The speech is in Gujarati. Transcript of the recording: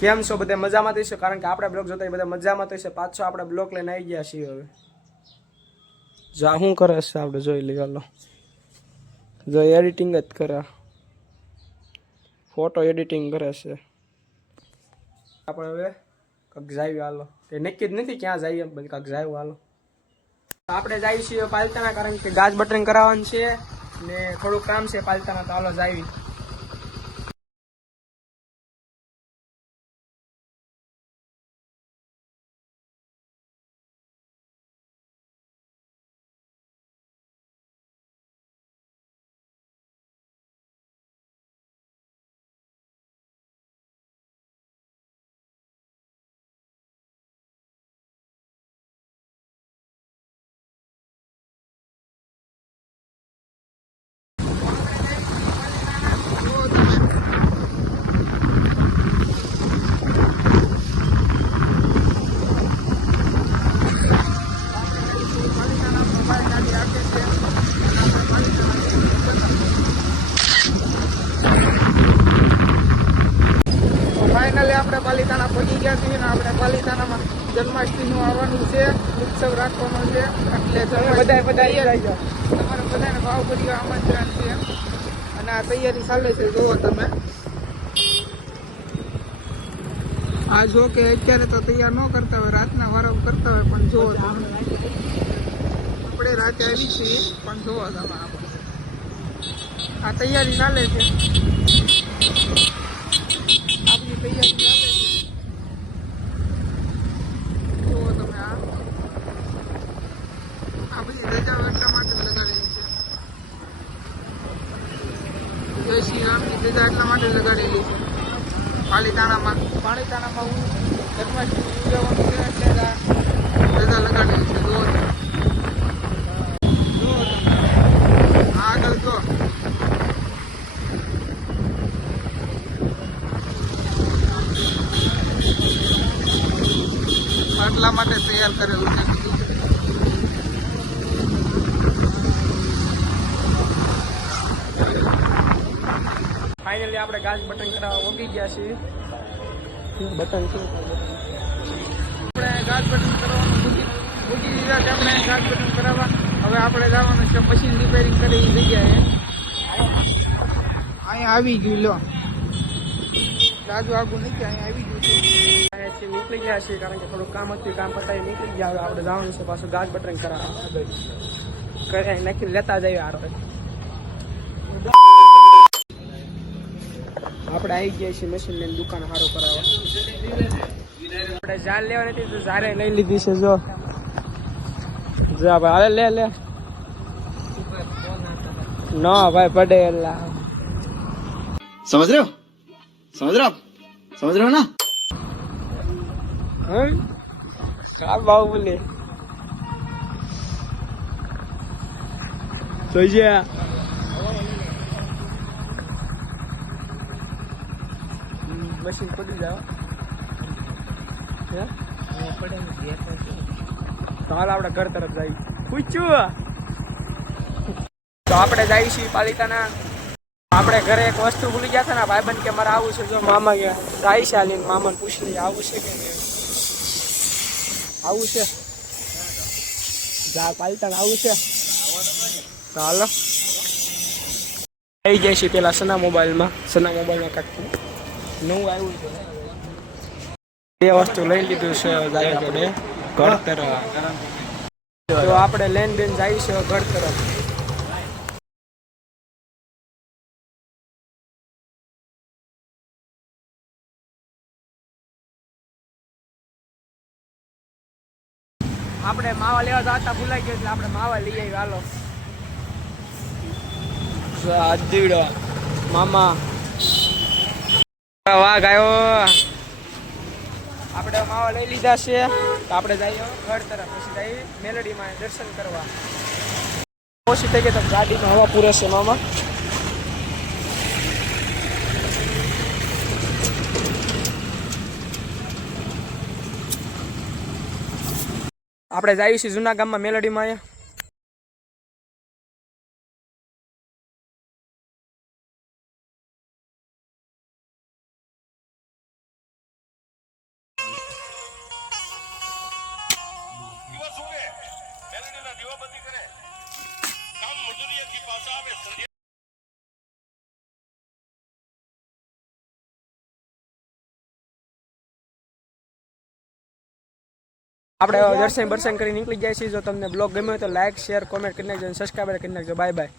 કેમ છો બધા મજામાં થઈશો? કારણ કે આપણે બ્લોગ જોતા બધા મજામાં થઈશે. પાછો આપણે બ્લોગ લઈને આવી ગયા છીએ. હવે જા શું કરે છે આપણે જોઈ લઈએ. હાલો જો એડિટિંગ જ કરે, ફોટો એડિટિંગ કરે છે. આપણે હવે કંઈક જાય હાલો, કે નક્કી જ નથી ક્યાં જઈએ, બધી કંઈક જાય હાલો. આપણે જઈએ છીએ પાલતાના, કારણ કે ગાજ બટરિંગ કરાવવાનું છે ને થોડુંક કામ છે પાલતાના, તો હાલો જાય. ફાઇનલી આપણે પાલિતાણા પહોંચી ગયા છીએ ને આપણે પાલિતાણામાં જન્માષ્ટમીનું આવવાનું છે, ઉત્સવ રાખવાનો છે, એટલે બધા તમારે બધાને ભાવ ભરી આમંત્રણ છે અને આ તૈયારી ચાલે છે. જુઓ તમે આ જો કે અત્યારે તો તૈયાર ન કરતા હોય, રાતના વારમ કરતા હોય, પણ જુઓ તમે આપણે રાતે આવી છીએ, પણ જુઓ તમે આ તૈયારી ચાલે છે. આપણી તૈયારી ચાલે છે. જુઓ તમે આ બધી રજાઓ એટલા માટે લગાડેલી છે. જય શ્રી રામની ધજા એટલા માટે લગાડેલી છે પાલિતાણામાં. પાલિતાણામાં હું જન્માષ્ટમી ઉજવવાનું છે એટલે રજા લગાડેલી છે. જુઓ તમે આગળ તો એટલા માટે તૈયાર કરેલું છે. ફાઇનલી આપણે ગાજ બટન કરાવવા ઓગી ગયા છીએ. બટન શું આપણે ગાજ બટન કરવાનું મૂકી દીધા છે. આપણે ગાજ બટન કરાવવા હવે આપણે જવાનું છે મશીન રિપેરિંગ કરી એ જગ્યાએ. અહીંયા આવી ગયું, લો ગાજુ આગું નથી, અહીંયા આવી ગયું છે. અહીંયાથી નીકળી ગયા છીએ કારણ કે થોડું કામ હતું, કામ પતાવી નીકળી ગયા. હવે આપણે જવાનું છે પાછું ગાજ બટન કરાવવા, કરી નાખી લેતા જઈએ. આપણે આવી ગયા છીએ મશીન લઈને દુકાન સારો કરાવવા. આપણે ઝાર લેવા નથી તો ઝારે લઈ લીધી છે. જો ભાઈ લે ના ભાઈ પડે એલા. समझ रहे हो ना? કા ભાવ બોલે જોઈ મશીન પડી જાવ તો હાલ આપણે ઘર તરફ જઈએ. પૂછ્યું તો આપણે જઈએ છીએ પાલિતાના. આપણે ઘરે એક વસ્તુ ભૂલી ગયા હતા ને, ભાઈબંધ કે મારે આવું છે. જો મામા ગયા જાય છે, હાલીને મામાને પૂછી લઈએ આવું છે કે નહીં. આવું છે જા પાલિતાના આવું છે તો હાલો આવી જાય છે. પેલા સના મોબાઈલમાં કાંઈક નવું આવ્યું છે. બે વસ્તુ લઈ લીધું છે જાય આપણે ઘર તરફ. તો આપણે લેન બેન જાય છે ઘર તરફ. આપણે માવા લેવા જતા ભૂલાઈ ગયો એટલે આપણે માવા લઈ આવી. હાલો દીડો મામા વાઘ આવ્યો. આપણે માવા લઈ લીધા છે તો આપણે જઈએ ઘર તરફ. પછી જઈએ મેલડીમાં દર્શન કરવા. ઓછી થઈ ગઈ તો ગાડીમાં હવા પૂરે છે મામા. આપણે જઈએ છીએ જૂના ગામમાં મેલડીમાં. આપણે દર્શન બર્શન કરી નીકળી જાય છે. જો તમને બ્લોગ ગમ્યો હોય તો લાઈક શેર કોમેન્ટ કરી નાખજો અને સબસ્ક્રાઈબર કરી નાખજો. Bye bye.